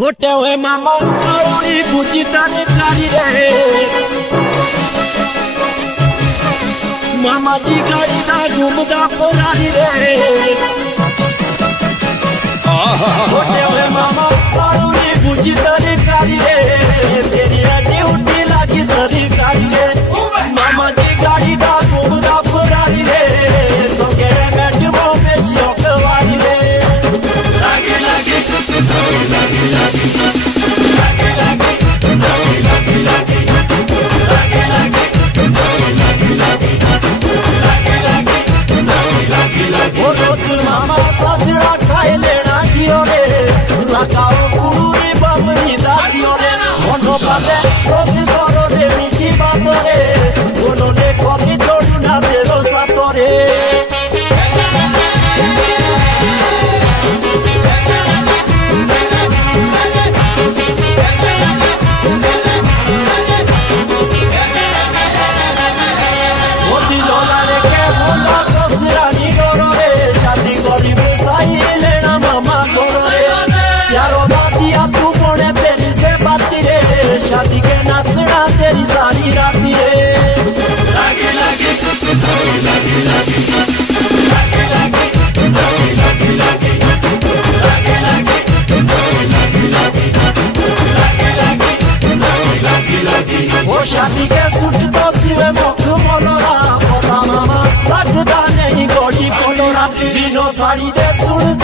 होटे हुए मामा औरी बुची ताने कारी रे मामा जी गाड़ी दा घूमदा पोरारी रे होटे हुए मामा औरी बुची ताने कारी रे तेरी अड्डी उठी लागी सरी कारी रे मामा जी गाड़ी दा घूमदा पोरारी रे सोके बैठ मो पे शौक वाली रे लागी लागी लागी लागी मामा सजड़ा खाए लेना कियो रे लगाओ पूरी बमनी दातियो रे मोनो बाते रोज करो रे मीठी बातों रे दोनों ने कभी छोड़ू ना तेरो साथों रे शादी के नाचना तेरी सारी राती रे लागे लागे लागे लागे लागे लागे लागे लागे लागे लागे लागे लागे लागे लागे वो शादी के सूट तो सिवे मुख मोनोरा पता मामा लगता नहीं गोटी कोलोरा जीनो साड़ी दे सुन